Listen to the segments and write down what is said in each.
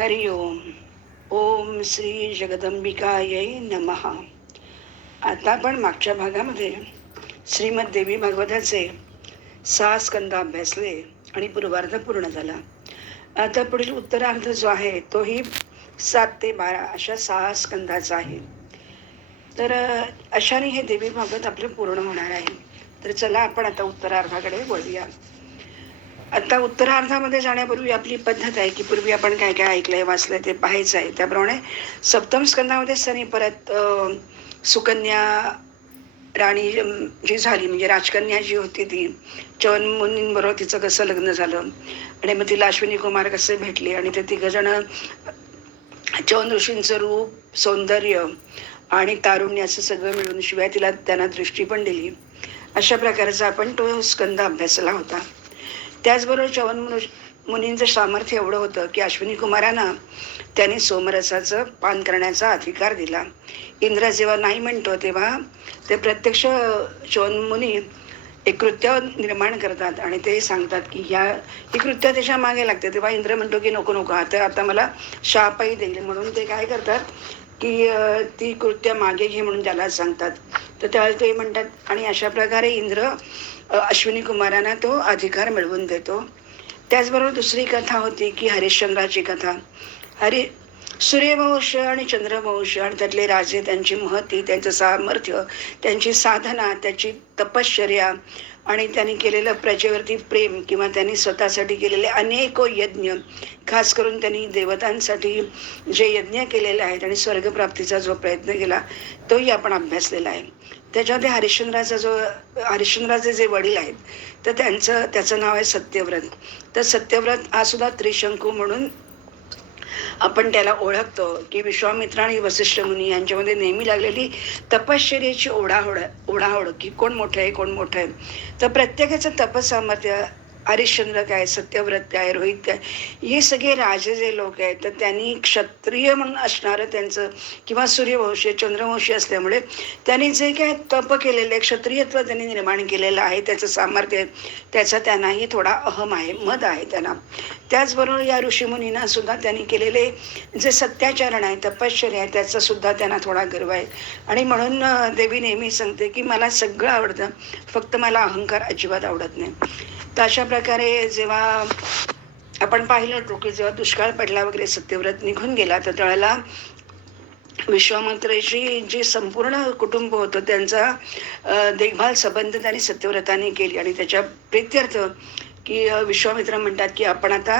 हरि ओम. ओम श्री जगदंबिकायै नमः. आता आपण मागच्या भागामध्ये श्रीमद देवी भागवताचे 6 स्कंद अभ्यासले आणि पूर्वार्ध पूर्ण झाला. आता पुढील उत्तरार्ध जो आहे तोही 7 ते 12 अशा 6 स्कंदाचा आहे. तर अशाने हे देवी भागवत आपले पूर्ण होणार आहे. तर चला आपण आता उत्तरार्धाकडे वळूया. आता उत्तरार्धामध्ये जाण्यापूर्वी आपली पद्धत आहे की पूर्वी आपण काय काय ऐकलंय वाचलंय ते पाहायचं आहे. त्याप्रमाणे सप्तम स्कंदामध्ये सनी परत सुकन्या राणी जी झाली म्हणजे राजकन्या जी होती ती चवन मुनींबरोबर तिचं कसं लग्न झालं आणि मग तिला अश्विनी कुमार कसे भेटले आणि ते तिघजण चवन ऋषींचं रूप सौंदर्य आणि तारुण्याचं सगळं मिळून शिवाय तिला त्यांना दृष्टी पण दिली. अशा प्रकारचा आपण तो स्कंद अभ्यासला होता. त्याचबरोबर चवन मुनींचं सामर्थ्य एवढं होतं की अश्विनी कुमारांना त्याने सोमरसाचं पान करण्याचा अधिकार दिला. इंद्र जेव्हा नाही म्हणतो तेव्हा ते प्रत्यक्ष चवन मुनी एक कृत्य निर्माण करतात आणि ते सांगतात की ही कृत्य त्याच्या मागे लागते. तेव्हा इंद्र म्हणतो की नको नको आता मला शापही देईल. म्हणून ते काय करतात की ती कृत्य मागे घे म्हणून त्याला सांगतात. तर त्यावेळेला ते म्हणतात आणि अशा प्रकारे इंद्र अश्विनी कुमारांना तो अधिकार मिळवून देतो. त्याचबरोबर दुसरी कथा होती की हरिश्चंद्राची कथा. सूर्यवंश आणि चंद्रवंश आणि त्यातले राजे, त्यांची महती, त्यांचं सामर्थ्य, त्यांची साधना, त्याची तपश्चर्या आणि त्यांनी केलेलं प्रजेवरती प्रेम किंवा त्यांनी स्वतःसाठी केलेले अनेक यज्ञ, खास करून त्यांनी देवतांसाठी जे यज्ञ केलेले आहेत आणि स्वर्गप्राप्तीचा जो प्रयत्न केला तोही आपण अभ्यासलेला आहे. त्याच्यामध्ये हरिश्चंद्राचे जे वडील आहेत तर त्याचं नाव आहे सत्यव्रत. तर सत्यव्रत हा सुद्धा त्रिशंकू म्हणून आपण त्याला ओळखतो की विश्वामित्र आणि वसिष्ठ मुनी यांच्यामध्ये नेहमी लागलेली तपश्चर्याची ओढाओढ की कोण मोठं आहे कोण मोठं आहे. तर प्रत्येकाचं तपसामर्थ्य हरिश्चंद्र काय, सत्यव्रत काय, रोहित काय, हे सगळे राजे जे लोक आहेत तर त्यांनी क्षत्रिय म्हणून असणारं त्यांचं किंवा सूर्यवंशी चंद्रवंशी असल्यामुळे त्यांनी जे काय तप केलेले क्षत्रियत्व त्यांनी निर्माण केलेलं आहे, त्याचं सामर्थ्य आहे, त्याचा त्यांनाही थोडा अहम आहे, मद आहे त्यांना. त्याचबरोबर या ऋषीमुनींना सुद्धा त्यांनी केलेले जे सत्याचरण आहे, तपश्चर्या आहे, त्याचा सुद्धा त्यांना थोडा गर्व आहे. आणि म्हणून देवी नेहमी सांगते की मला सगळं आवडतं, फक्त मला अहंकार अजिबात आवडत नाही. तर अशा प्रकारे जेव्हा आपण पाहिलं की जेव्हा दुष्काळ पडला वगैरे सत्यव्रत निघून गेला तर त्यावेळेला विश्वामित्रेची जी संपूर्ण कुटुंब होतं त्यांचा देखभाल संबंध त्यांनी सत्यव्रताने केली आणि त्याच्या प्रित्यर्थ की विश्वामित्र म्हणतात की आपण आता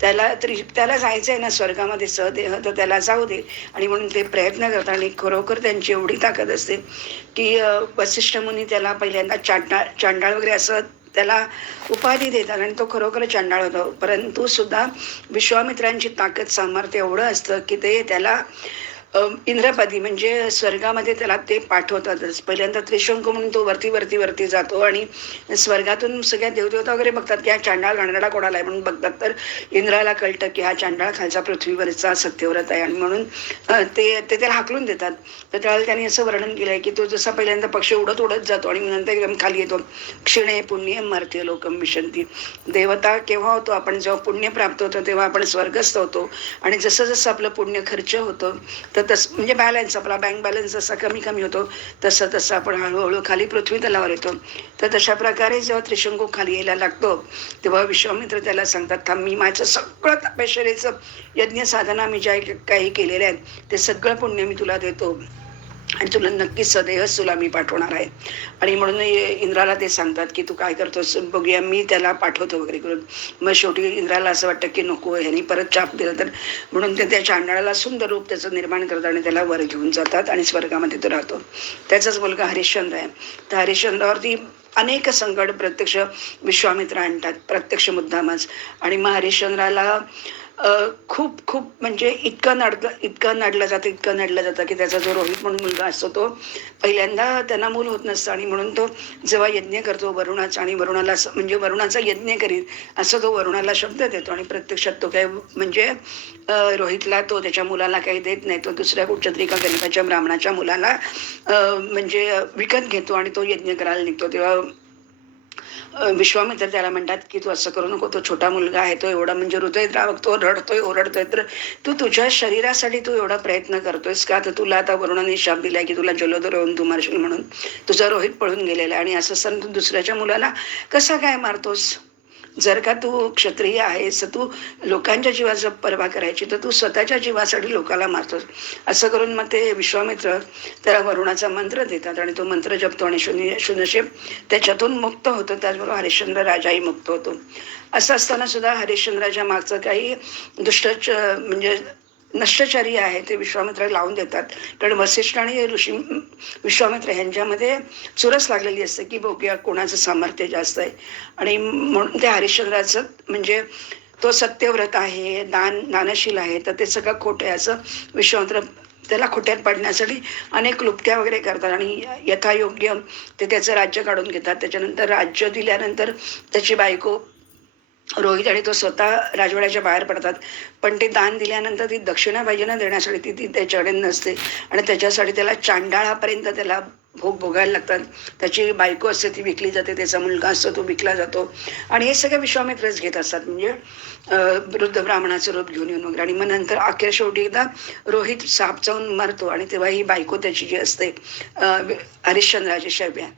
त्याला जायचं आहे ना स्वर्गामध्ये सदेह, तर त्याला जाऊ दे. आणि म्हणून ते प्रयत्न करतात आणि खरोखर त्यांची एवढी ताकद असते की वसिष्ठ मुनी त्याला पहिल्यांदा चांडाळ वगैरे असं त्याला उपाधी देतात आणि तो खरोखर चांडाळ होतो. परंतु सुद्धा विश्वामित्रांची ताकद सामर्थ्य एवढं असतं की ते त्याला इंद्रपदी म्हणजे स्वर्गामध्ये त्याला ते पाठवतातच. पहिल्यांदा त्रिशंकू म्हणून तो वरती जातो आणि स्वर्गातून सगळ्या देवदेवता वगैरे बघतात की हा चांडाळ घालणारा कोणाला आहे म्हणून बघतात. तर इंद्राला कळतं की हा चांडाळ खालचा पृथ्वीवरचा सत्यव्रत आहे आणि म्हणून ते त्याला हाकलून देतात. तर त्यावेळेला त्यांनी असं वर्णन केलंय की तो जसा पहिल्यांदा पक्षी उडत जातो आणि नंतर एकदम खाली येतो. क्षिणे पुण्य मर्त्य लोकम विशंती. देवता केव्हा होतो आपण, जेव्हा पुण्य प्राप्त होतं तेव्हा आपण स्वर्गस्थ होतो आणि जसं जसं आपलं पुण्य खर्च होतं तर तसं म्हणजे बॅलन्स आपला बँक बॅलन्स जसा कमी होतो तसं आपण हळूहळू खाली पृथ्वी तलावर येतो. तर तशा प्रकारे जेव्हा त्रिशंकू खाली यायला लागतो तेव्हा विश्वामित्र त्याला सांगतात, थांब, मी माझं सगळं तपश्चर्येचं यज्ञ साधना मी ज्या काही केलेल्या आहेत ते सगळं पुण्य मी तुला देतो आणि तुला नक्कीच सदेहच तुला मी पाठवणार आहे. आणि म्हणून इंद्राला ते सांगतात की तू काय करतोस बघूया, मी त्याला पाठवतो वगैरे करून. मग शेवटी इंद्राला असं वाटतं की नको ह्यांनी परत चाप दिला तर, म्हणून ते त्या चांडाळाला सुंदर रूप त्याचं निर्माण करतात आणि त्याला वर घेऊन जातात आणि स्वर्गामध्ये तो राहतो. त्याचाच मुलगा हरिश्चंद्र आहे. तर हरिश्चंद्रावरती अनेक संकट प्रत्यक्ष विश्वामित्र आणतात, प्रत्यक्ष मुद्दामच. आणि मग हरिश्चंद्राला खूप खूप म्हणजे इतकं नडलं जातं की त्याचा जो रोहित म्हणून मुलगा असतो तो पहिल्यांदा त्यांना मूल होत नसतं आणि म्हणून तो जेव्हा यज्ञ करतो वरुणाचा आणि वरुणाला म्हणजे वरुणाचा यज्ञ करील असं तो वरुणाला शब्द देतो आणि प्रत्यक्षात तो काय म्हणजे रोहितला तो त्याच्या मुलाला काही देत नाही. तो दुसऱ्या कुठच्या एका गरीबाच्या ब्राह्मणाच्या मुलाला म्हणजे विकत घेतो आणि तो यज्ञ करायला निघतो. तेव्हा विश्वामित्र त्याला म्हणतात, की "तू असं करू नको. तो छोटा मुलगा आहे. तो एवढा म्हणजे हृदयद्रावक, तो रडतोय, ओरडतोय. तर तू तुझ्या शरीरासाठी तू एवढा प्रयत्न करतोयस का? तर तुला आता वरुणाने शाप दिलाय, की तुला जलोदर होऊन तू मरशील म्हणून. तुझा रोहित पळून गेलेला आहे आणि असं असताना तू दुसऱ्याच्या मुलाला कसा काय मारतोस? जर का तू क्षत्रिय आहेस, तर तू लोकांच्या जीवाची पर्वा करायची, तर तू स्वतःच्या जीवासाठी लोकाला मारतोस." असं करून मग ते विश्वामित्र त्याला वरुणाचा मंत्र देतात आणि तो मंत्र जपतो आणि शून्यशेप त्याच्यातून मुक्त होतो. त्याचबरोबर हरिश्चंद्र राजाही मुक्त होतो. असं असताना सुद्धा हरिश्चंद्राच्या मागचं काही म्हणजे नष्टचारी आहे ते विश्वामित्राला लावून देतात. कारण वसिष्ठ आणि ऋषी विश्वामित्र ह्यांच्यामध्ये चुरस लागलेली असते, की बघूया कोणाचं सामर्थ्य जास्त आहे. आणि म्हणून त्या हरिश्चंद्राचं म्हणजे तो सत्यव्रत आहे, दानशील आहे, तर ते सगळं खोटं आहे असं विश्वामित्र त्याला खोट्यात पाडण्यासाठी अनेक क्लुप्त्या वगैरे करतात आणि यथायोग्य ते त्याचं राज्य काढून घेतात. त्याच्यानंतर राज्य दिल्यानंतर त्याची बायको रोहित आणि तो स्वतः राजवाड्याच्या बाहेर पडतात. पण ते दान दिल्यानंतर ती दक्षिणा पाहिजे ना देण्यासाठी, ती ती त्याच्याकडे नसते आणि त्याच्यासाठी त्याला चांडाळापर्यंत त्याला भोग भोगायला लागतात. त्याची बायको असते ती विकली जाते, त्याचा मुलगा असतो तो विकला जातो आणि हे सगळं विश्वामित्रच घेत असतात. म्हणजे वृद्ध ब्राह्मणाचं रूप घेऊन येऊन वगैरे. आणि मग नंतर अखेर शेवटी एकदा रोहित साप चावून मरतो आणि तेव्हा ही बायको त्याची जी असते हरिश्चंद्राची शव्या,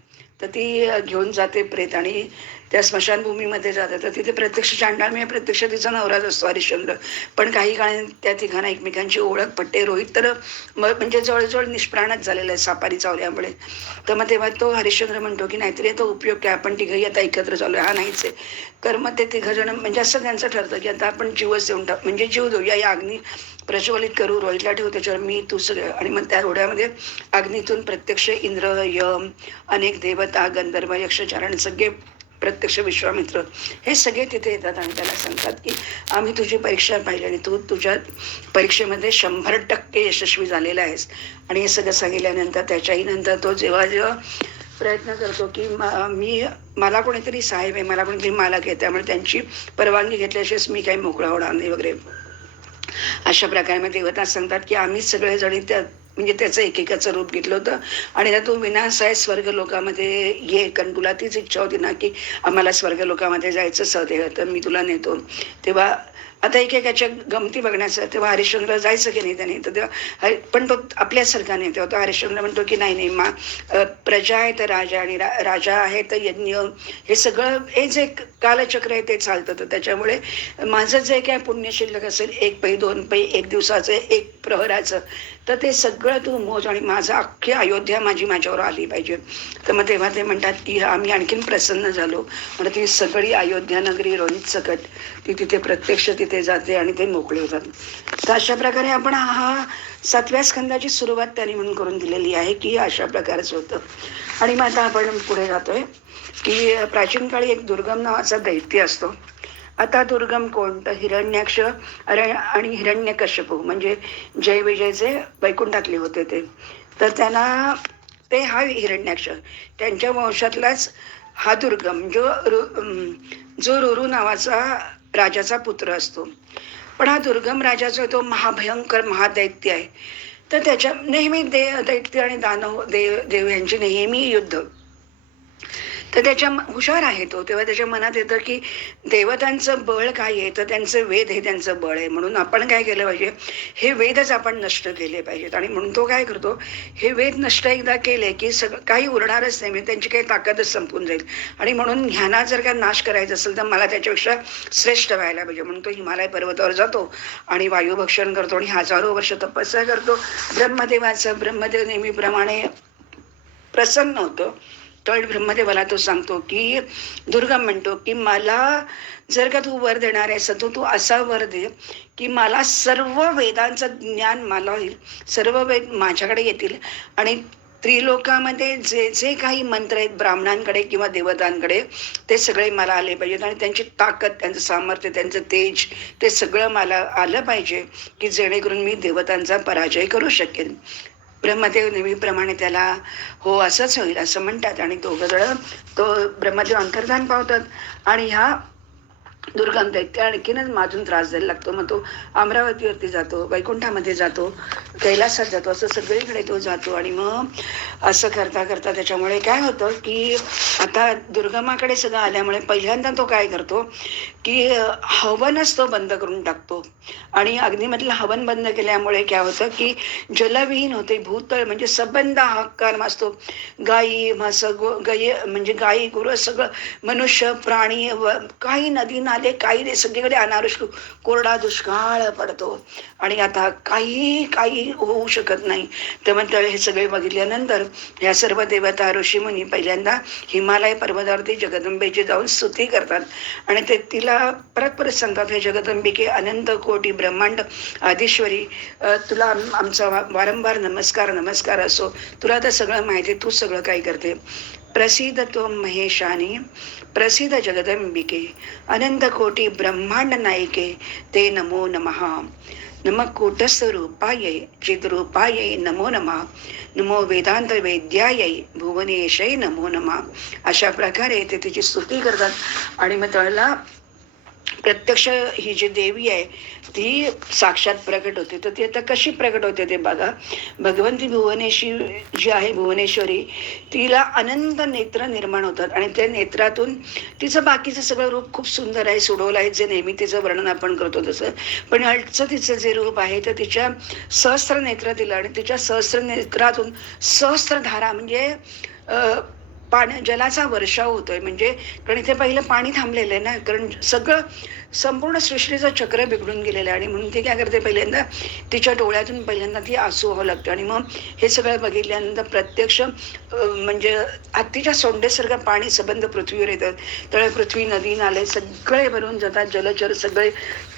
तर ती घेऊन जाते प्रेत आणि त्या स्मशानभूमीमध्ये जाते. तर तिथे प्रत्यक्ष चांडाळ म्हणजे प्रत्यक्ष तिचा नवराच असतो हरिश्चंद्र. पण काही काळाने त्या तिघांना एकमेकांची ओळख पटते. रोहित तर म्हणजे जवळजवळ निष्प्राणच झालेला आहे सापारी चावल्यामुळे. तर मग तेव्हा तो हरिश्चंद्र म्हणतो, की नाहीतरी याचा उपयोग काय, आपण तिघही आता एकत्र चालू आहे, हा नाहीच आहे. तर मग ते तिघजण म्हणजे असं त्यांचं ठरतं, की आता आपण जीवच देऊन टाक, म्हणजे जीव देऊया, या अग्नी प्रज्वलित करू, रोहितला ठेवू त्याच्यावर, मी तू सगळं. आणि मग त्या रोड्यामध्ये अग्नीतून प्रत्यक्ष इंद्र, यम, अनेक देवता, गंधर्व, यक्षचारण सगळे प्रत्यक्ष विश्वामित्र हे सगळे तिथे येतात आणि त्याला सांगतात, की आम्ही तुझी परीक्षा पाहिली आणि तू तुझ्या परीक्षेमध्ये 100% यशस्वी झालेला आहेस. आणि हे सगळं सांगितल्यानंतर त्याच्याही नंतर तो जेव्हा जेव्हा प्रयत्न करतो, की मला कोणीतरी साहेब आहे, मला कोणीतरी मालक आहे, त्यामुळे त्यांची परवानगी घेतल्याशिवाय मी काही मोकळा होणार नाही वगैरे. अशा प्रकारे मग देवता सांगतात, की आम्ही सगळेजणी त्या म्हणजे त्याचं एकेकाचं रूप घेतलं होतं आणि आता तू विनाशाय स्वर्ग लोकामध्ये ये, कारण तुला तीच इच्छा होती ना, की आम्हाला स्वर्ग लोकामध्ये जायचं सदेह, तर मी तुला नेतो. तेव्हा आता एकेकाच्या गमती बघण्याचं, तेव्हा हरिश्चंद्र जायचं की नाही त्याने, तर तेव्हा पण तो आपल्यासारखा नाही. तेव्हा तो हरिश्चंद्र म्हणतो, की नाही नाही प्रजा आहे तर राजा, आणि राजा आहे तर यज्ञ, हे सगळं हे जे कालचक्र आहे ते चालतं. तर त्याच्यामुळे माझं जे काय पुण्य शिल्लक असेल, 1 पै 2 पै, 1 दिवसाचं, 1 प्रहराचं, तर ते सगळं तू मोज आणि माझं अख्खी अयोध्या माझ्यावर आली पाहिजे. तर मग तेव्हा ते म्हणतात, की आम्ही आणखीन प्रसन्न झालो. म्हणजे ती सगळी अयोध्या नगरी रोहित सकट ती तिथे प्रत्यक्ष तिथे जाते आणि ते मोकळे होतात. तर अशा प्रकारे आपण हा 7व्या स्कंदाची सुरुवात त्यांनी म्हणून करून दिलेली आहे, की अशा प्रकारचं होतं. आणि मग आता आपण पुढे जातोय, की प्राचीन काळी एक दुर्गम नावाचा दैत्य असतो. आता दुर्गम कोण, तर हिरण्याक्ष आणि हिरण्यकश्यपू म्हणजे जय विजयचे वैकुंठातले होते ते. तर त्यांना ते हा हिरण्याक्ष, त्यांच्या वंशातलाच हा दुर्गम जो रुरु नावाचा राजाचा पुत्र असतो. पण हा दुर्गम राजा जो तो महाभयंकर महादैत्य आहे. तर त्याच्या नेहमी दैत्य आणि दानव देव यांची नेहमी युद्ध. तर त्याच्या हुशार आहे तो. तेव्हा त्याच्या मनात येतं, की देवतांचं बळ काय आहे, तर त्यांचं वेद हे त्यांचं बळ आहे. म्हणून आपण काय केलं पाहिजे, हे वेदच आपण नष्ट केले पाहिजेत. आणि म्हणून तो काय करतो, हे वेद नष्ट एकदा केले की सगळं काही उरणारच नाही, म्हणजे त्यांची काही ताकदच संपून जाईल. आणि म्हणून ह्यांना जर का नाश करायचा असेल तर मला त्याच्यापेक्षा श्रेष्ठ व्हायला पाहिजे. म्हणून तो हिमालय पर्वतावर जातो आणि वायुभक्षण करतो आणि हजारो वर्ष तपस्या करतो. ब्रह्मदेव नेहमीप्रमाणे प्रसन्न होतो. तर ब्रह्मदेवाला तो सांगतो, की दुर्गम म्हणतो, की मला जर का तू वर देणार आहेस तर तू असा वर दे, की मला सर्व वेदांचं ज्ञान मला होईल, सर्व वेद माझ्याकडे येतील आणि त्रिलोकामध्ये जे जे काही मंत्र आहेत ब्राह्मणांकडे किंवा देवतांकडे, ते सगळे मला आले पाहिजेत आणि त्यांची ताकद, त्यांचं सामर्थ्य, त्यांचं तेज, ते सगळं मला आलं पाहिजे, की जेणेकरून मी देवतांचा पराजय करू शकेन. ब्रह्मदेव नेहमीप्रमाणे त्याला हो असंच होईल असं म्हणतात आणि दोघं जण तो ब्रह्मदेव अंतर्धान पावतात. आणि ह्या दुर्गम दैत्य आणखीनच माजून त्रास द्यायला लागतो. मग तो अमरावतीवरती जातो, वैकुंठामध्ये जातो, कैलासात जातो, असं सगळीकडे तो जातो. आणि मग असं करता करता त्याच्यामुळे काय होतं की आता दुर्गमाकडे सगळं आल्यामुळे पहिल्यांदा तो काय करतो की हवनच तो बंद करून टाकतो. आणि अग्नीमधलं हवन बंद केल्यामुळे काय होतं की जलविहीन होते, भूतळ म्हणजे सबंध हाहाकार माजतो. गायी म्हस गाई म्हणजे गायी गुरं सगळं, मनुष्य प्राणी काही नदी नाले काही नाही, सगळीकडे अनावृष्टी, कोरडा दुष्काळ पडतो. आणि आता काही काही होऊ शकत नाही. तेव्हा हे सगळे बघितल्यानंतर या सर्व देवता ऋषीमुनी पहिल्यांदा हिमालय पर्वतावरती जगदंबेची जाऊन स्तुती करतात. आणि ते तिला परत परत सांगतात, हे जगदंबिके अनंत कोटी ब्रह्मांड आधीश्वरी, तुला आमचा वारंवार नमस्कार नमस्कार असो. तुला तर सगळं माहिती, तू सगळं काही करते. प्रसिद्ध त्वं महेशानी, प्रसिद्ध जगदंबिके, अनंत कोटी ब्रह्मांड नायिके, ते नमो नमः. नम कूटस्थ रूपायै चिद्रूपायै नमो नमः. नमो वेदांत वेद्यायै भुवनेशै नमो नमः. अशा प्रकारे ते तिची स्तुती करतात. आणि मग त्याला प्रत्यक्ष ही जी देवी आहे ती साक्षात प्रकट होते. तर ती आता कशी प्रकट होते ते बघा. भगवंती भुवनेश्वरी जी आहे, भुवनेश्वरी, तिला अनंत नेत्र निर्माण होतात. आणि त्या नेत्रातून तिचं बाकीचं सगळं रूप खूप सुंदर आहे, सुडोल आहे, जे नेहमी तिचं वर्णन आपण करतो तसं. पण अडचं तिचं जे रूप आहे तर तिच्या सहस्त्र नेत्र तिला, आणि तिच्या सहस्त्र नेत्रातून सहस्त्रधारा म्हणजे जलाचा वर्षाव होतोय. म्हणजे कारण इथे पहिलं पाणी थांबलेलं आहे ना, कारण सगळं संपूर्ण सृष्टीचं चक्र बिघडून गेलेलं आहे. आणि म्हणून ती काय करते, पहिल्यांदा तिच्या डोळ्यातून पहिल्यांदा ती आसू व्हावं लागतं. आणि मग हे सगळं बघितल्यानंतर प्रत्यक्ष म्हणजे हत्तीच्या सोंडेसारखं पाणी सबंध पृथ्वीवर येतं. तळे पृथ्वी नदी नाले सगळे भरून जातात, जलचर सगळे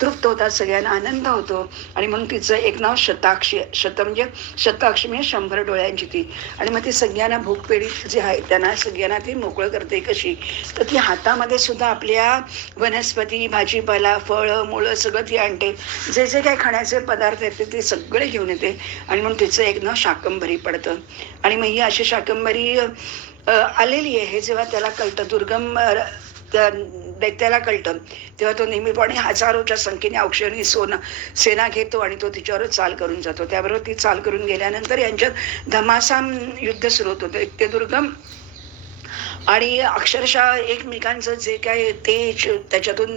तृप्त होतात, सगळ्यांना आनंद होतो. आणि म्हणून तिचं एक नाव शताक्षी, शत म्हणजे शताक्षी म्हणजे 100 डोळ्यांची ती. आणि मग ती सगळ्यांना भूकपीडित जे आहे त्यांना सगळ्यांना ती मोकळं करते. कशी तर ती हातामध्ये सुद्धा आपल्या वनस्पती, भाजीपाला, फळं मुळं सगळं ती आणते. जे जे काही खाण्याचे पदार्थ आहेत ते सगळे घेऊन येते. आणि म्हणून तिचं एक नाव शाकंभरी पडतं. आणि मग ही अशी शाकंभरी आलेली आहे. हे जेव्हा त्याला कळतं, दुर्गम त्या दैत्याला कळतं, तेव्हा तो नेहमीपणे हजारोच्या संख्येने औक्षणी सेना घेतो आणि तो तिच्यावर चाल करून जातो. त्याबरोबर ती चाल करून गेल्यानंतर यांच्यात धमासाम युद्ध सुरू होतं. ते दुर्गम आणि अक्षरशः एकमेकांचं जे काय तेज, त्याच्यातून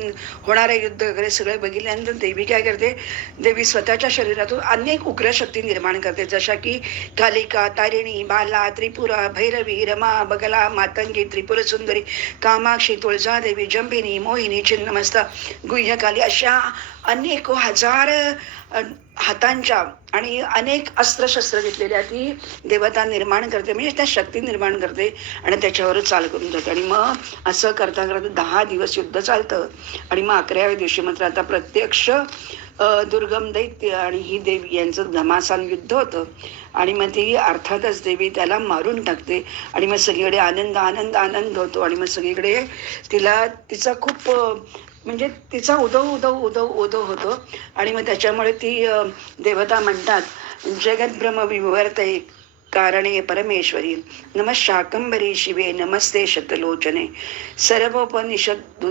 होणारे युद्ध वगैरे सगळे बघितल्यानंतर देवी काय करते, देवी स्वतःच्या शरीरातून अनेक उग्र शक्ती निर्माण करते. जशा की कालिका, तारिणी, बाला, त्रिपुरा, भैरवी, रमा, बगला, मातंगी, त्रिपुर सुंदरी, कामाक्षी, तुळजादेवी, जंबिनी, मोहिनी, छिन्नमस्ता, गुह्यकाली, अशा अनेक हजार हातांच्या आणि अनेक अस्त्रशस्त्र घेतलेल्या ती देवता निर्माण करते, म्हणजे त्या शक्ती निर्माण करते आणि त्याच्यावर चाल करून जाते. आणि मग असं करता करता 10 दिवस युद्ध चालतं. आणि मग 11व्या दिवशी मात्र आता प्रत्यक्ष दुर्गम दैत्य आणि ही देवी यांचं घमासान युद्ध होतं. आणि मग ती अर्थातच देवी त्याला मारून टाकते. आणि मग सगळीकडे आनंद आनंद आनंद होतो. आणि मग सगळीकडे तिला तिचा खूप म्हणजे तिचा उदो उदो उदो उदो होतो. आणि मग त्याच्यामुळे ती देवता म्हणतात, जगद्ब्रह्म विवर्तये कारणे परमेश्वरी, नमः शाकंभरी शिवे, नमस्ते शतलोचने, सर्वोपनिषद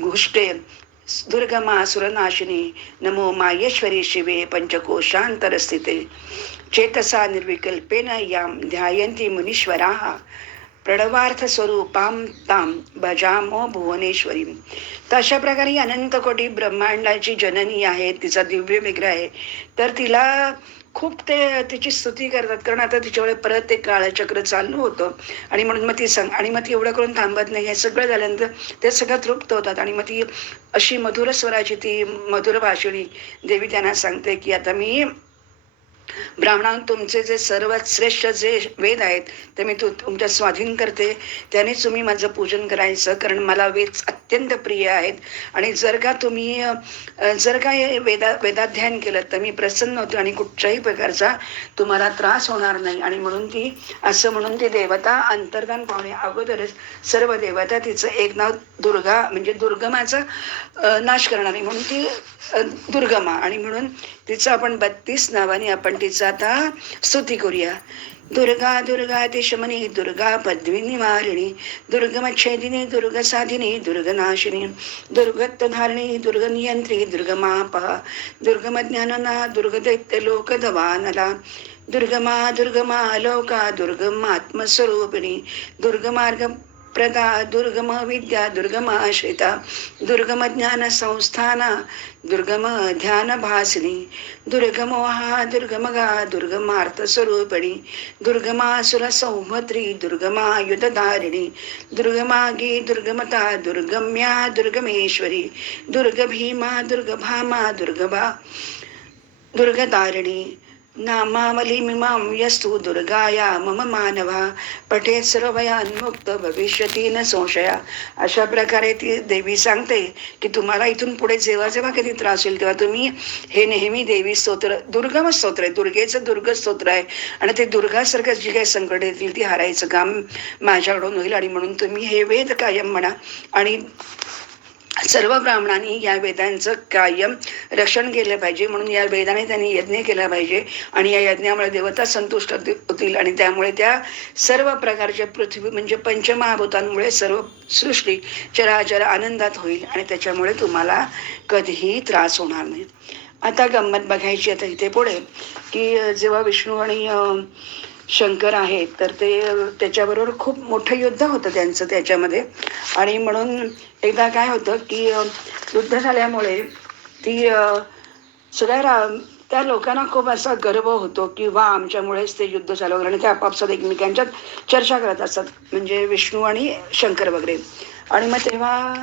घुष्टे दुर्गमा सुरनाशिनी, नमो मायेश्वरी शिवे, पंचकोशांतरस्थिते, चेतसा निर्विकल्पेन याम ध्यायन्ति मुनीश्वराः, प्रणवार्थ स्वरूपाम ताम भजामो भुवनेश्वरी. तर अशा प्रकारे ही अनंत कोटी ब्रह्मांडाची जननी आहे, तिचा दिव्य विग्रह आहे. तर तिला खूप ते तिची स्तुती करतात, कारण आता तिच्यामुळे परत ते काळचक्र चालू होतं. आणि म्हणून मग ती आणि मग ती एवढं करून थांबत नाही. हे सगळं झाल्यानंतर ते सगळं तृप्त होतात. आणि मग ती अशी मधुर स्वराची, ती मधुर भाषिणी देवी त्यांना सांगते की आता मी ब्राह्मणां तुमचे जे सर्वात श्रेष्ठ जे वेद आहेत ते मी तुमच्या स्वाधीन करते. त्यानेच तुम्ही माझं पूजन करायचं, कारण मला वेद अत्यंत प्रिय आहेत. आणि जर का तुम्ही जर का हे वेदाध्ययन केलं तर मी प्रसन्न होतो आणि कुठच्याही प्रकारचा तुम्हाला त्रास होणार नाही. आणि म्हणून ती असं म्हणून ती देवता अंतर्धान पावणे अगोदरच सर्व देवता तिचं एक नाव दुर्गा म्हणजे दुर्गमाचा नाश करणारी म्हणून ती दुर्गमा. आणि म्हणून तिचं आपण 32 नावाने आपण तिचं आता स्तुती करूया. दुर्गा दुर्गा दिशमनी दुर्गा पद्मिनिवारिणी दुर्गमच्छेदिनी दुर्गसाधिनी दुर्गनाशिनी दुर्गत्वधारिणी दुर्गनियंत्री दुर्गमापहा दुर्गमज्ञानना दुर्गदैत्य लोकदवानला दुर्गमा दुर्गमा अलोका दुर्गम आत्मस्वरूपिणी दुर्गमार्ग प्रदा दुर्गम विद्या दुर्गम आश्रिता दुर्गम ज्ञान संस्थाना दुर्गम ध्यान भासिनी दुर्गमोहा दुर्गमगा दुर्गमार्थस्वरूपिणी दुर्गमासुर सौभद्री दुर्गमायुधधारिणी दुर्गमागी दुर्गमता दुर्गम्या दुर्गमेश्वरी दुर्गभीमा दुर्गभामा दुर्गभा दुर्गदारिणी नामावलीमिमां यस्तु दुर्गाया मम मानवा पठेत सर्वभयान्मुक्त भविष्यती न संशया. अशा प्रकारे ती देवी सांगते की तुम्हाला इथून पुढे जेव्हा जेव्हा कधी त्रास होईल तेव्हा तुम्ही हे नेहमी देवी स्तोत्र, दुर्गम स्तोत्र आहे, दुर्गेचं दुर्ग स्तोत्र आहे आणि ते दुर्गासारखं जी काही संकट येतील ती हारायचं काम माझ्याकडून होईल. आणि म्हणून तुम्ही हे वेद कायम म्हणा आणि सर्व ब्राह्मणांनी या वेदांचं कायम रक्षण केलं पाहिजे. म्हणून या वेदाने त्यांनी यज्ञ केला पाहिजे आणि या यज्ञामुळे देवता संतुष्ट होतील आणि त्यामुळे त्या सर्व प्रकारच्या पृथ्वी म्हणजे पंचमहाभूतांमुळे सर्व सृष्टी चराचर आनंदात होईल आणि त्याच्यामुळे तुम्हाला कधीही त्रास होणार नाही. आता गंमत बघायची आता इथे पुढे की जेव्हा विष्णू आणि शंकर आहेत तर ते त्याच्याबरोबर खूप मोठं युद्ध होतं त्यांचं त्याच्यामध्ये. आणि म्हणून एकदा काय होतं की युद्ध झाल्यामुळे ती सगळ्या त्या लोकांना खूप असा गर्व होतो की वा आमच्यामुळेच ते युद्ध झालं वगैरे. आणि ते आपापसात एकमेकांच्यात चर्चा करत असतात म्हणजे विष्णू आणि शंकर वगैरे. आणि मग तेव्हा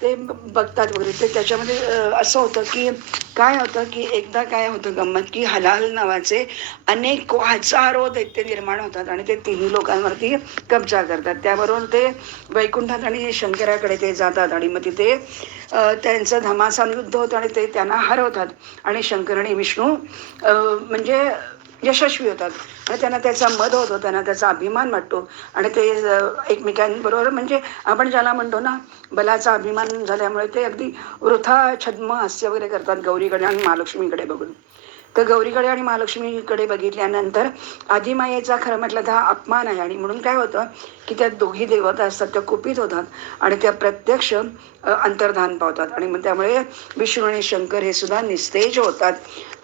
ते बघतात वगैरे. ते त्याच्यामध्ये असं होतं की काय होतं की एकदा काय होतं गंमत की हलाल नावाचे अनेक हजारो दैत्य निर्माण होतात आणि ते तिन्ही लोकांवरती कब्जा करतात. त्याबरोबर ते वैकुंठात आणि शंकराकडे ते जातात आणि मग तिथे त्यांचं धमासान युद्ध होतं आणि ते त्यांना हरवतात आणि शंकर आणि विष्णू म्हणजे यशस्वी होतात आणि त्यांना त्याचा मद होतो, त्यांना त्याचा अभिमान वाटतो आणि ते एकमेकांबरोबर म्हणजे आपण ज्याला म्हणतो ना बलाचा अभिमान झाल्यामुळे ते अगदी वृथा छद्म हास्य वगैरे करतात गौरीकडे आणि महालक्ष्मीकडे बघून. तर गौरीकडे आणि महालक्ष्मीकडे बघितल्यानंतर आदिमायेचा खरं म्हटलं तर हा अपमान आहे. आणि म्हणून काय होतं की त्या दोघी देवता असतात त्या कुपित होतात आणि त्या प्रत्यक्ष अंतर्धान पावतात आणि मग त्यामुळे विष्णू आणि शंकर हे सुद्धा निस्तेज होतात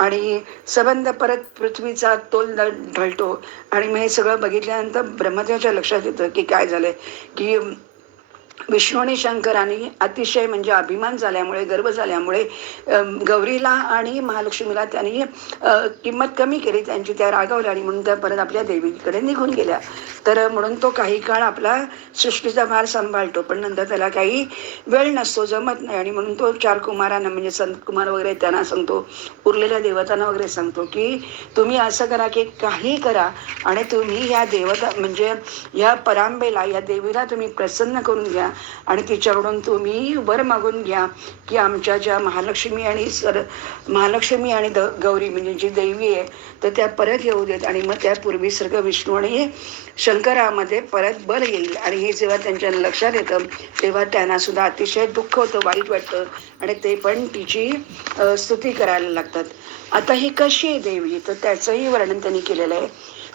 आणि संबंध परत पृथ्वीचा तोल ढळतो. आणि मग हे सगळं बघितल्यानंतर ब्रह्मदेवाच्या लक्षात येतं की काय झालंय की विष्णू आणि शंकरांनी अतिशय म्हणजे अभिमान झाल्यामुळे गर्व झाल्यामुळे गौरीला आणि महालक्ष्मीला त्यांनी किंमत कमी केली त्यांची, त्या रागावल्या आणि म्हणून त्या परत आपल्या देवीकडे निघून गेल्या. तर म्हणून तो काही काळ आपला सृष्टीचा भार सांभाळतो पण नंतर त्याला काही वेळ नसतो, जमत नाही. आणि म्हणून तो 4 कुमारांना म्हणजे संत कुमार वगैरे त्यांना सांगतो, उरलेल्या देवतांना वगैरे सांगतो की तुम्ही असं करा की काही करा आणि तुम्ही या देवता म्हणजे या परांबेला या देवीला तुम्ही प्रसन्न करून घ्या आणि तिच्याकडून तुम्ही वर मागून घ्या की आमच्या ज्या महालक्ष्मी आणि गौरी म्हणजे जी देवी आहे तर त्या परत येऊ देत आणि मग त्या पूर्वीसारखं विष्णू आणि शंकरामध्ये परत बल येईल. आणि हे जेव्हा त्यांच्या लक्षात येतं तेव्हा त्यांना सुद्धा अतिशय दुःख होतं, वाईट वाटतं आणि ते पण तिची स्तुती करायला लागतात. आता ही कशी आहे देवी तर त्याचंही वर्णन त्यांनी केलेलं आहे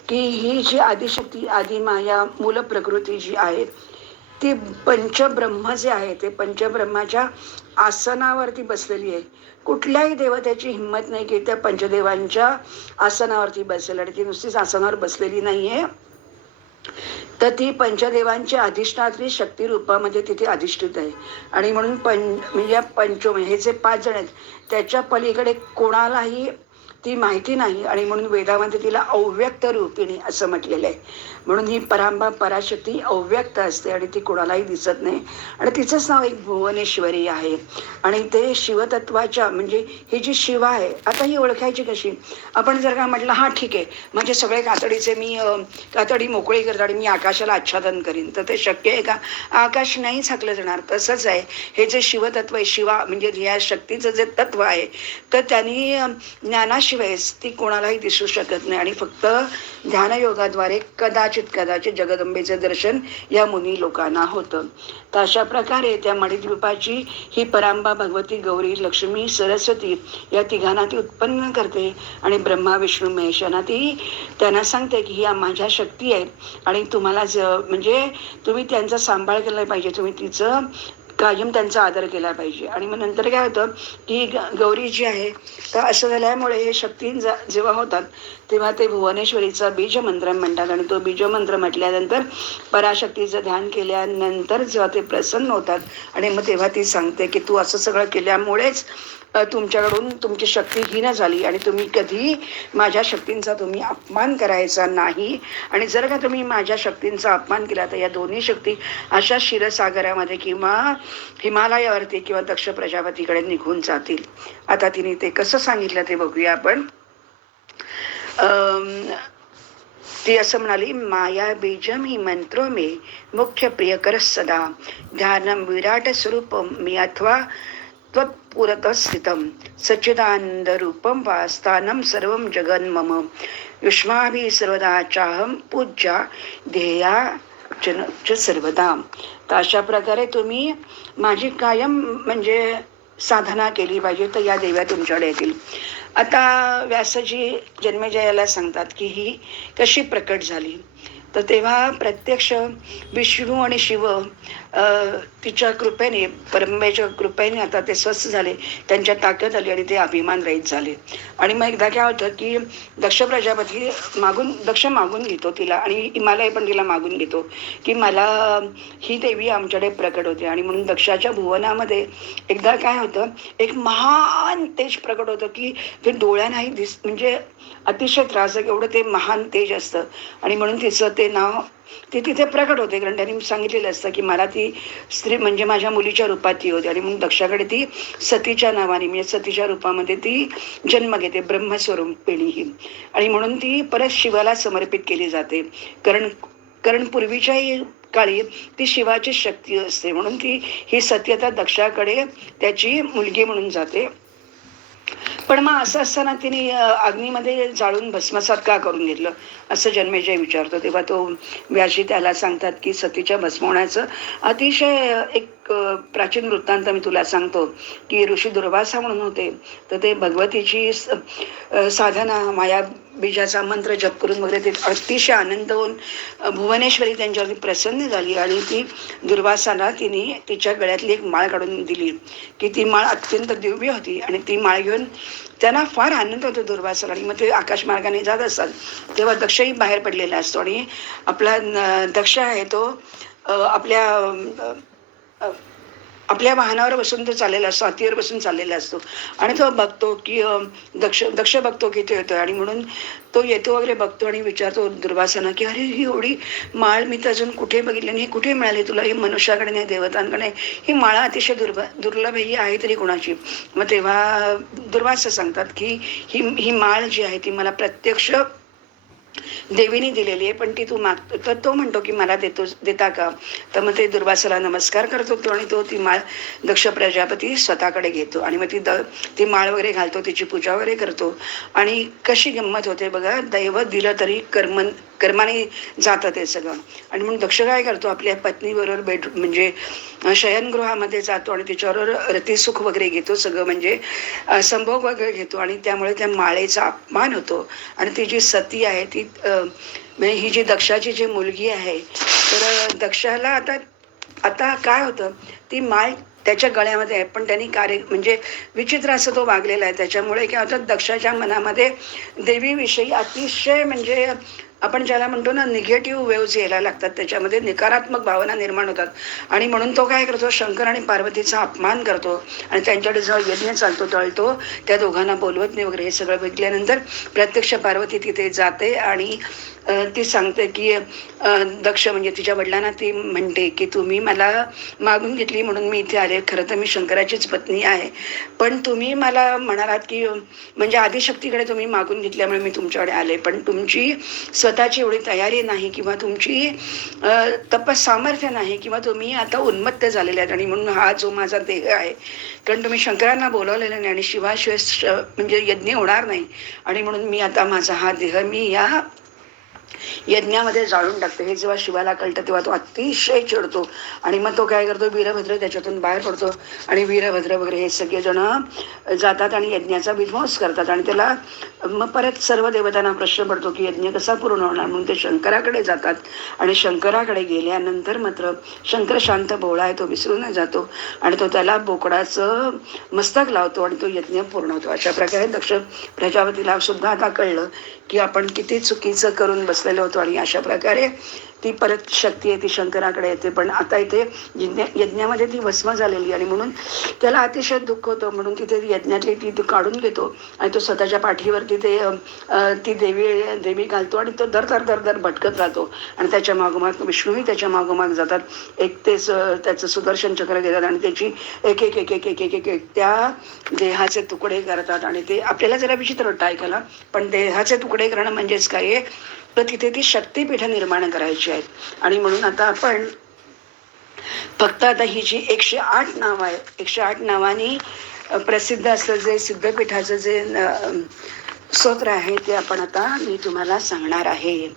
की ही जी आदिशक्ती आदिमाया मूल प्रकृती जी आहे ती पंचब्रह्म जे आहे ते पंचब्रह्माच्या आसनावरती बसलेली आहे. कुठल्याही देवतेची हिंमत नाही की त्या पंचदेवांच्या आसनावरती बसेल आणि ती नुसतीच आसनावर बसलेली नाहीये तर ती पंचदेवांची अधिष्ठात्री शक्ती रूपामध्ये तिथे अधिष्ठित आहे. आणि म्हणून म्हणजे या हे जे 5 जण आहेत त्याच्या पलीकडे कोणालाही ती माहिती नाही आणि म्हणून वेदामध्ये तिला अव्यक्त रूपिणी असं म्हटलेलं आहे. म्हणून ही परांबा पराशक्ती अव्यक्त असते आणि ती कोणालाही दिसत नाही आणि तिचंच नाव एक भुवनेश्वरी आहे. आणि ते शिवतत्वाच्या म्हणजे ही जी शिवा आहे आता ही ओळखायची कशी. आपण जर का म्हटलं हा ठीक आहे म्हणजे सगळे कातडीचे मी कातडी मोकळी करतो आणि मी आकाशाला आच्छादन करीन तर ते शक्य आहे का. आकाश नाही झाकलं जाणार. तसंच आहे हे जे शिवतत्व आहे शिवा म्हणजे या शक्तीचं जे तत्व आहे तर त्यांनी ज्ञानाश त्याशिवाय ती कोणालाही दिसू शकत नाही आणि फक्त ध्यानयोगाद्वारे कदाचित कदाचित जगदंबेचं दर्शन या मुनी लोकांना होतं. तर अशा प्रकारे त्या मणिद्वीपाची ही परांबा भगवती गौरी लक्ष्मी सरस्वती या तिघांना ती उत्पन्न करते आणि ब्रह्मा विष्णू महेश यांना ती त्यांना सांगते की ह्या माझ्या शक्ती आहेत आणि तुम्हाला म्हणजे तुम्ही त्यांचा सांभाळ केला पाहिजे, तुम्ही तिचं कायम त्यांचा आदर केला पाहिजे. आणि मग नंतर काय होतं की गौरी जी आहे तर असं झाल्यामुळे हे शक्ती जेव्हा होतात तेव्हा ते भुवनेश्वरीचा बीजमंत्र म्हणतात आणि तो बीजमंत्र म्हटल्यानंतर पराशक्तीचं ध्यान केल्यानंतर जेव्हा ते प्रसन्न होतात आणि मग तेव्हा ती सांगते की तू असं सगळं केल्यामुळेच तुमच्याकडून तुमची शक्ती हीन झाली आणि तुम्ही कधी माझ्या शक्तींचा तुम्ही अपमान करायचा नाही आणि जर का तुम्ही माझ्या शक्तींचा अपमान केला तर या दोन्ही शक्ती अशा क्षीरसागरामध्ये किंवा हिमालयावरती किंवा दक्ष प्रजापतीकडे निघून जातील. आता तिने ते कसं सांगितलं ते बघूया आपण. ती असं म्हणाली, माया बीजम ही मंत्रो मे मुख्य प्रियकर सदा ध्यानम विराट स्वरूपम मी अथवा त्वत्पुरतः स्थितम सच्चिदानंद रूपम वा स्थानम सर्वम जगन मम युष्माभि सर्वदा चाहम पूज्या ध्येया च सर्वदा. तर अशा प्रकारे तुम्ही माझी कायम म्हणजे साधना केली पाहिजे तर या देव्या तुमच्याकडे येतील. आता व्यासजी जन्मेजयाला सांगतात की ही कशी प्रकट झाली. तर तेव्हा प्रत्यक्ष विष्णू आणि शिव तिच्या कृपेने परंबेच्या कृपेने आता ते स्वस्थ झाले, त्यांच्या ताकद आली आणि ते अभिमान रहित झाले. आणि मग एकदा काय होतं की दक्ष प्रजापती दक्ष मागून घेतो तिला आणि हिमालय पण तिला मागून घेतो की मला ही देवी आमच्याकडे प्रकट होते. आणि म्हणून दक्षाच्या भुवनामध्ये एकदा काय होतं, एक महान तेज प्रकट होतं की ते डोळ्यांनाही म्हणजे अतिशय त्रासदायक एवढं ते महान तेज असतं. आणि म्हणून तिचं ते नाव ती तिथे प्रकट होते, कारण त्यांनी सांगितलेलं असतं की मला ती स्त्री म्हणजे माझ्या मुलीच्या रूपात ती होती. आणि म्हणून दक्षाकडे ती सतीच्या नावाने म्हणजे सतीच्या रूपामध्ये ती जन्म घेते, ब्रह्मस्वरूपिणी ही. आणि म्हणून ती परत शिवाला समर्पित केली जाते, कारण पूर्वीच्याही काळी ती शिवाची शक्ती असते. म्हणून ती ही सती आता दक्षाकडे त्याची मुलगी म्हणून जाते. पण मग असं असताना तिने अग्नीमध्ये जाळून भस्मसात का करून घेतलं असं जन्मेजय विचारतो. तेव्हा तो व्यासी त्याला सांगतात की सतीच्या भस्म होण्याचं अतिशय एक प्राचीन वृत्तांत मी तुला सांगतो की ऋषी दुर्वासा म्हणून होते, तर ते भगवतीची साधना माया बीजाचा मंत्र जप करून वगैरे ते अतिशय आनंद होऊन भुवनेश्वरी त्यांच्यावरती प्रसन्न झाली आणि ती दुर्वासाला तिने तिच्या गळ्यातली एक माळ काढून दिली की ती माळ अत्यंत दिव्य होती. आणि ती माळ घेऊन त्यांना फार आनंद होतो दुर्वासाला. आणि मग ते आकाश मार्गाने जात असतात तेव्हा दक्षही बाहेर पडलेला असतो आणि आपला दक्ष आहे तो आपल्या वाहनावर बसून तो चाललेला असतो, हातीवर बसून चाललेला असतो. आणि तो बघतो की दक्ष बघतो की तो येतो आणि म्हणून तो येतो वगैरे बघतो आणि विचारतो दुर्वासांना की अरे ही एवढी माळ मी तर अजून कुठे बघितली नाही, कुठे मिळाली तुला? ही मनुष्याकडे नाही, देवतांकडे ही माळा अतिशय दुर्लभ ही आहे तरी कोणाची? मग तेव्हा दुर्वासा सांगतात की ही माळ जी आहे ती मला प्रत्यक्ष देवीने दिलेली आहे, पण ती तू मागतो. तर तो म्हणतो की मला देता का? तर मग ते दुर्वासाला नमस्कार करतो तो आणि तो ती माळ दक्ष प्रजापती स्वतःकडे घेतो आणि मग ती माळ वगैरे घालतो, तिची पूजा वगैरे करतो. आणि कशी गंमत होते बघा, दैवत दिलं तरी कर्माने जातं ते सगळं. आणि म्हणून दक्ष काय करतो, आपल्या पत्नीबरोबर म्हणजे शयनगृहामध्ये जातो आणि तिच्याबरोबर रतिसुख वगैरे घेतो, सगळं म्हणजे संभोग वगैरे घेतो. आणि त्यामुळे त्या माळेचा अपमान होतो. आणि ती जी सती आहे ती म्हणजे ही जी दक्षाची जी मुलगी आहे, तर दक्षाला आता काय होतं, ती माळ त्याच्या गळ्यामध्ये आहे पण त्यांनी म्हणजे विचित्र असं तो वागलेला आहे. त्याच्यामुळे काय होतं, दक्षाच्या मनामध्ये देवीविषयी अतिशय म्हणजे आपण ज्याला म्हणतो ना निगेटिव्ह वेव्ज यायला लागतात, त्याच्यामध्ये नकारात्मक भावना निर्माण होतात. आणि म्हणून तो काय करतो, शंकर आणि पार्वतीचा अपमान करतो आणि त्यांच्याकडे जेव्हा यज्ञ चालतो तळतो त्या दोघांना बोलवत नाही वगैरे. हे सगळं बघितल्यानंतर प्रत्यक्ष पार्वती तिथे जाते आणि ती सांगते की दक्ष म्हणजे तिच्या वडिलांना ती म्हणते की तुम्ही मला मागून घेतली म्हणून मी इथे आले, खरं तर मी शंकराचीच पत्नी आहे, पण तुम्ही मला म्हणालात की म्हणजे आदिशक्तीकडे तुम्ही मागून घेतल्यामुळे मी तुमच्याकडे आले, पण तुमची स्वतःची एवढी तयारी नाही किंवा तुमची तपसामर्थ्य नाही किंवा तुम्ही आता उन्मत्त झालेले आहेत आणि म्हणून हा जो माझा देह आहे, कारण तुम्ही शंकरांना बोलावलेलं नाही आणि शिवाशिवाय म्हणजे यज्ञ होणार नाही आणि म्हणून मी आता माझा हा देह मी या यज्ञामध्ये जाळून टाकतो. हे जेव्हा शिवाला कळतं तेव्हा तो अतिशय चिडतो आणि मग तो काय करतो, वीरभद्र त्याच्यातून बाहेर पडतो आणि वीरभद्र वगैरे हे सगळेजण जातात आणि यज्ञाचा विध्वंस करतात आणि त्याला मग परत सर्व देवतांना प्रश्न पडतो की यज्ञ कसा पूर्ण होणार, म्हणून ते शंकराकडे जातात आणि शंकराकडे गेल्यानंतर मात्र शंकर शांत भोळा आहे, तो विसरून जातो आणि तो त्याला बोकडाचं मस्तक लावतो आणि तो यज्ञ पूर्ण होतो. अशा प्रकारे दक्ष प्रजापतीला सुद्धा आता कळलं की आपण किती चुकीचं करून बसलेलो होतो आणि अशा प्रकारे ती परत शक्ती आहे ती शंकराकडे येते. पण आता इथे यज्ञामध्ये ती भस्म झालेली आणि म्हणून त्याला अतिशय दुःख होतं, म्हणून तिथे यज्ञातली ती काढून घेतो आणि तो स्वतःच्या पाठीवरती ती देवी घालतो आणि तो दर दर दर दर भटकत राहतो आणि त्याच्या मागोमाग विष्णूही त्याच्या मागोमाग जातात. एक तेच त्याचं सुदर्शन चक्र घेतात आणि त्याची एक एक एक एक एक एक एक एक त्या देहाचे तुकडे करतात आणि ते आपल्याला जरा विचित्र वाटतं ऐकायला, पण देहाचे तुकडे करणं म्हणजेच काय, तर तिथे ती शक्तीपीठ निर्माण करायची आहेत आणि म्हणून आता आपण फक्त आता ही जी 108 नाव आहे, 108 नावानी प्रसिद्ध असं जे सिद्धपीठाचं जे स्तोत्र आहे ते आपण आता मी तुम्हाला सांगणार आहे.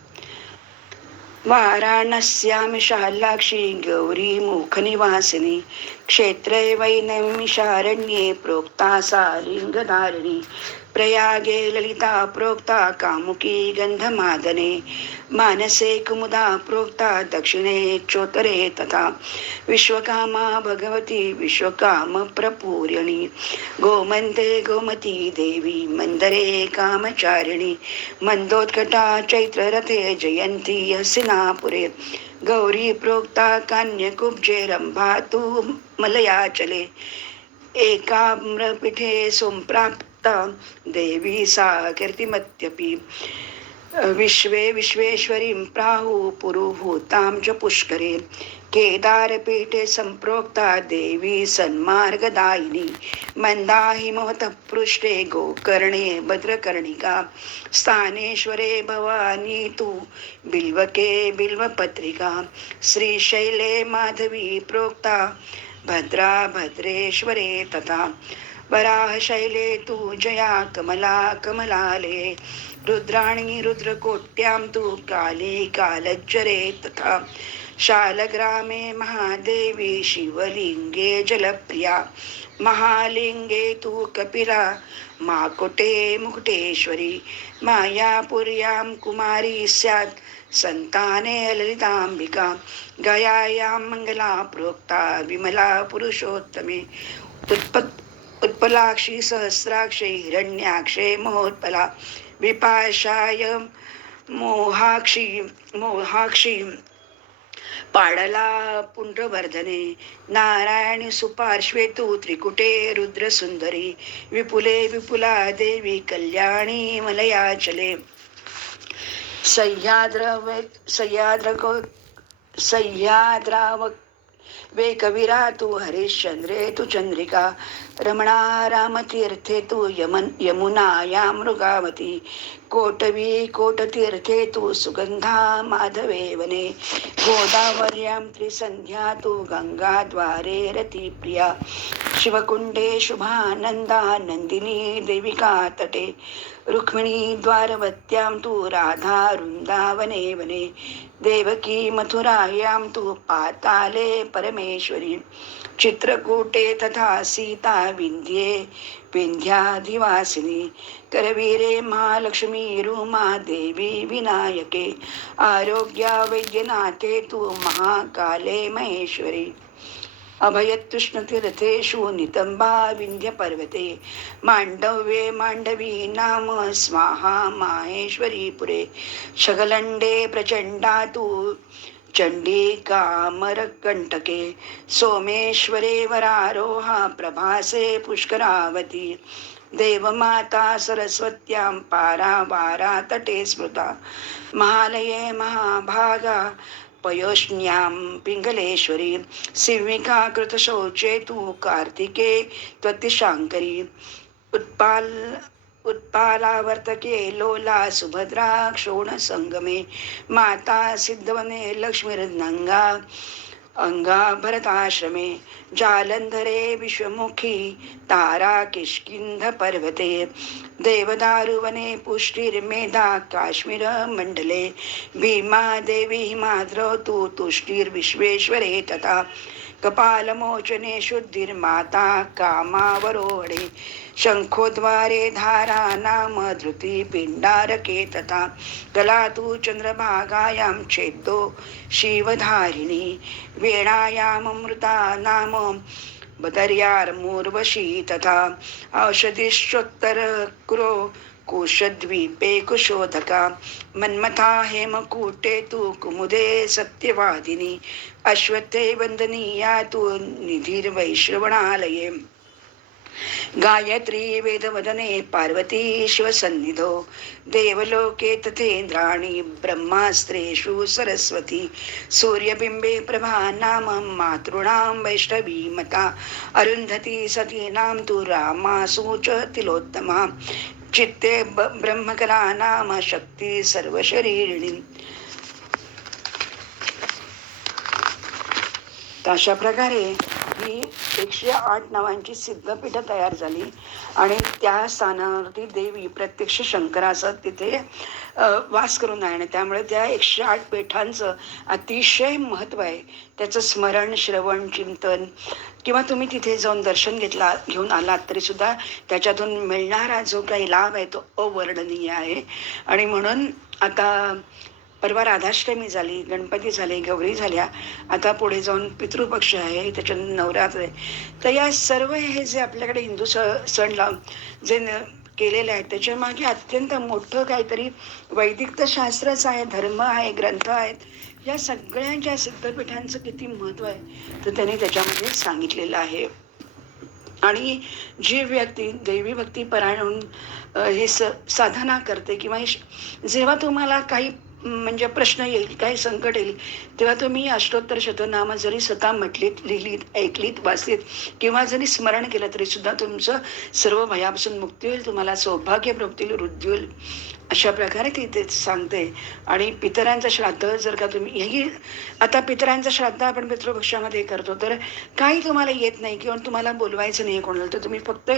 वाराणस्यां शालाक्षी गौरी मुखनिवासिनी क्षेत्रे वैनैमिषारण्ये प्रोक्ता सा लिंगधारिणी प्रयागे ललिता प्रोक्ता कामुकी गंधमादने मानसे कुमुदा प्रोक्ता दक्षिणे चोतरे तथा विश्वकामा भगवती विश्वकाम प्रपूर्यणी गोमन्ते गोमती देवी मंदरे कामचारिणी मंदोत्कटा चैत्ररथे जयंती हसिनापुरे गौरी प्रोक्ता कान्यकुब्जे रंभा तु मलयाचले एकाम्रपीठे संप्राप्ता देवी सा कीर्तिमत्यपि विश्वे विश्वेश्वरीं प्राहु पुरुभूतां च पुष्करे केदारपीठे संप्रोक्ता देवी सन्मार्गदायिनी मंदाहि मोहतः पृष्ठे गोकर्णे भद्रकर्णिका स्थानेश्वरे भवानी तु बिल्वके बिल्वपत्रिका श्रीशैले माधवी प्रोक्ता भद्रा भद्रेश्वरे तथा वराहशैले तु जया कमला कमलाले रुद्राणी रुद्रकोट्यां तु काले कालज्जरे तथा शालग्रामे महादेवी शिवलिंगे जलप्रिया महालिंगे तु कपिला माकुटे मुकुटेश्वरी मायापुर्यां कुमारी स्यात् संताने ललितांबिका गयायां मंगला प्रोक्ता विमला पुरुषोत्तमे उत्पलाक्षी सहस्राक्षे हिरण्याक्षे महोत्पला विपाशाय मोहाक्षी पाडला पुंड्रवर्धने नारायणी सुपार्श्वे तु त्रिकुटे रुद्रसुंदरी विपुले विपुला देवी कल्याणी मलयाचले सह्याद्राव वे कविरा तु हरिश्चंद्रे तु चंद्रिका रमणा रामतीर्थे तु यमुना या मृगावती कोटवी कोटतीर्थे तु सुगंधा माधवे वने गोदावर्यां त्रिसंध्या तु गंगा द्वारे रतिप्रिया शिवकुंडे शुभानंदा नंदिनी देविका तटे रुक्मिणी द्वारवत्यां तु राधा वृंदावने वने देवकी मथुरायां तु पाताले परमेश्वरी चित्रकूटे तथा सीता विंध्ये विंध्याधिवासिनी करवीरे महालक्ष्मी रुमा देवी विनायके आरोग्या वैद्यनाथे तु महाकाले महेश्वरी अभयतृष्णतीर्थेषु नितंबा विंध्यपर्वते मांडव्ये मांडवी नाम स्वाहा माहेश्वरी पुरे शगलंडे प्रचंडा तु चंडी कामरकंटके सोमेश्वरे वरारोहा प्रभासे पुष्करावती देवमाता सरस्वत्यां पारावारा तटे स्मृता महालये महाभागा पयोष्ण्यां पिंगलेश्वरी सिंहिका कृतशौचे तु कार्तिके त्वतिशांकरी उत्पालावर्तके लोला सुभद्रा क्षोण संगमे माता सिद्धवने लक्ष्मीर्नंगा अंगा भरताश्रमे जालंधरे विश्वमुखी तारा किष्किंध पर्वते देवदारुवने पुष्टिर्मेधा काश्मीर मंडले भीमा देवी हिमाद्रौ तु तुष्टिर्विश्वेश्वरे तथा कपालमोचने शुद्धिर्माता कामावरोहणे शंखोद्वारे धारा नाम धृती पिंडारके तथा गला तु चंद्रभागायां छेदो शिवधारिणी वेणायाममृता नाम बदर्यार्मूर्वशी तथा औषधिश्चोत्तर कुरो कुशद्वीपे कुशोधका मन्मथा हेमकूटे तु कुमुदे सत्यवादिनी अश्वत्थे वंदनीया तु निधिर्वैश्रवणालये गायत्री वेदवदने पार्वती शिवसन्निधौ देवलोके तथेन्द्राणि ब्रह्मास्त्रेषु सरस्वती सूर्यबिम्बे प्रभा नाम मातॄणां वैष्णवी मता अरुन्धती सतीनां तु रामासु च तिलोत्तमा चित्ते ब्रह्मकला नाम शक्ती सर्वशरीरिणी. अशा प्रकारे ही 108 नावांची सिद्धपीठं तयार झाली आणि त्या स्थानावरती देवी प्रत्यक्ष शंकराचं तिथे वास करून आहे. आणि त्यामुळे त्या 108 पीठांचं अतिशय महत्त्व आहे. त्याचं स्मरण, श्रवण, चिंतन किंवा तुम्ही तिथे जाऊन दर्शन घेऊन आलात तरी सुद्धा त्याच्यातून मिळणारा जो काही लाभ आहे तो अवर्णनीय आहे. आणि म्हणून आता परवा राधाष्टमी झाली, गणपती झाले, गौरी झाल्या, आता पुढे जाऊन पितृपक्ष आहे, त्याच्यात नवरात्र आहे. तर या सर्व हे जे आपल्याकडे हिंदू सण जे केलेले आहेत त्याच्या मागे अत्यंत मोठं काहीतरी वैदिक तर शास्त्रच आहे, धर्म आहे, ग्रंथ आहेत. या सगळ्यांच्या सिद्धपीठांचं किती महत्त्व आहे तर त्यांनी त्याच्यामध्ये सांगितलेलं आहे. आणि जी व्यक्ती देवी भक्ती परायण हे साधना करते किंवा जेव्हा तुम्हाला काही म्हणजे प्रश्न येईल, काही संकट येईल, तेव्हा तुम्ही अष्टोत्तर शतनाम जरी स्वतः म्हटलीत, लिहिलीत, ऐकलीत, वाचलीत किंवा जरी स्मरण केलं तरी सुद्धा तुमचं सर्व भयापासून मुक्ती होईल, तुम्हाला सौभाग्य प्राप्ती होईल, वृद्धी होईल. अशा प्रकारे ती ते सांगते. आणि पितरांचं श्राद्ध जर का तुम्ही हेही आता पितरांचं श्राद्ध आपण पितृपक्षामध्ये करतो तर काही तुम्हाला येत नाही किंवा तुम्हाला बोलवायचं नाही कोणाला, तर तुम्ही फक्त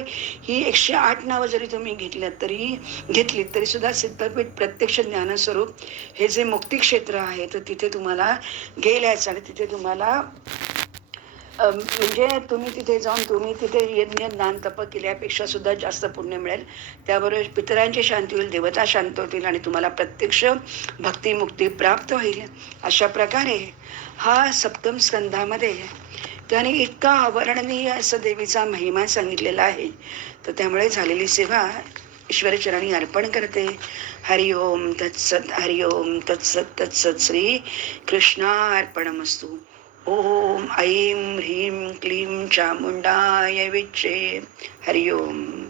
ही 108 नावं जरी तुम्ही घेतलीत तरी सुद्धा सिद्धपीठ प्रत्यक्ष ज्ञानस्वरूप हे जे मुक्ती क्षेत्र आहे तर तिथे तुम्हाला गेल्याच आणि तिथे तुम्हाला म्हणजे तुम्ही तिथे जाऊन तुम्ही तिथे यज्ञ दान तप केल्यापेक्षा सुद्धा जास्त पुण्य मिळेल. त्याबरोबर पितरांची शांती होईल, देवता शांत होतील आणि तुम्हाला प्रत्यक्ष भक्ती मुक्ती प्राप्त होईल. अशा प्रकारे हा सप्तम स्कंधामध्ये त्याने इतका अवर्णनीय असं देवीचा महिमा सांगितलेला आहे. तर त्यामुळे झालेली सेवा ईश्वरचरणी अर्पण करते. हरिओम तत्सत, हरिओम तत्सत, तत्सत. श्री कृष्णार्पणमस्तु. ओम ऐं ह्रीं क्लीं चामुंडाय विच्चे. हरिओम.